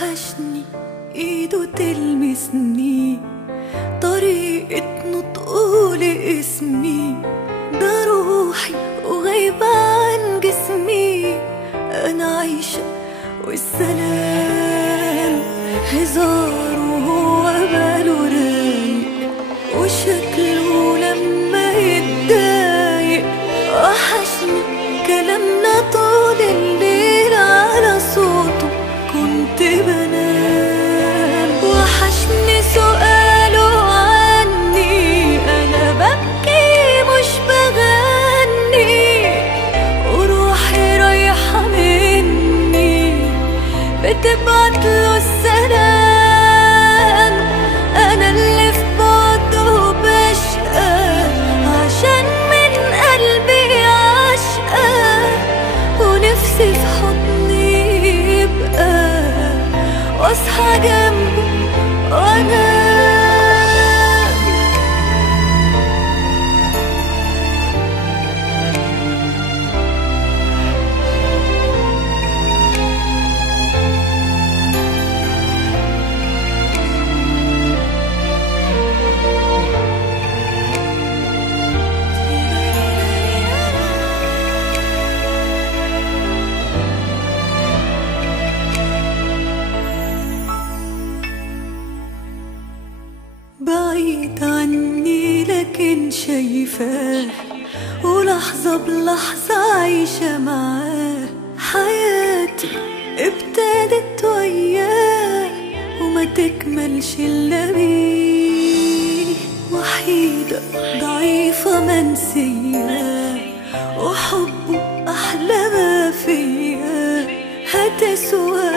وحشني ايده تلمسني، طريقة نطقه لاسمي، ده روحي وغايبة عن جسمي. انا عايشة والسلام هزار وهو باله رايق، وشكله لما يتضايق. وحشني كلامنا طول الليل على صوته كنت بنام. وحشني سؤاله عني انا ببكي مش بغني، وروحي رايحة مني بتبعتله السلام. انا اللي في بعده بشقى عشان من قلبي عشقى، ونفسي في حضني يبقى واصحى جنبه وانا بعيد عني لكن شايفاه، ولحظة بلحظة عايشة معاه. حياتي ابتدت وياه وما تكملش إلا بيه. وحيدة ضعيفة منسية وحبه أحلى ما فيا، هتسوى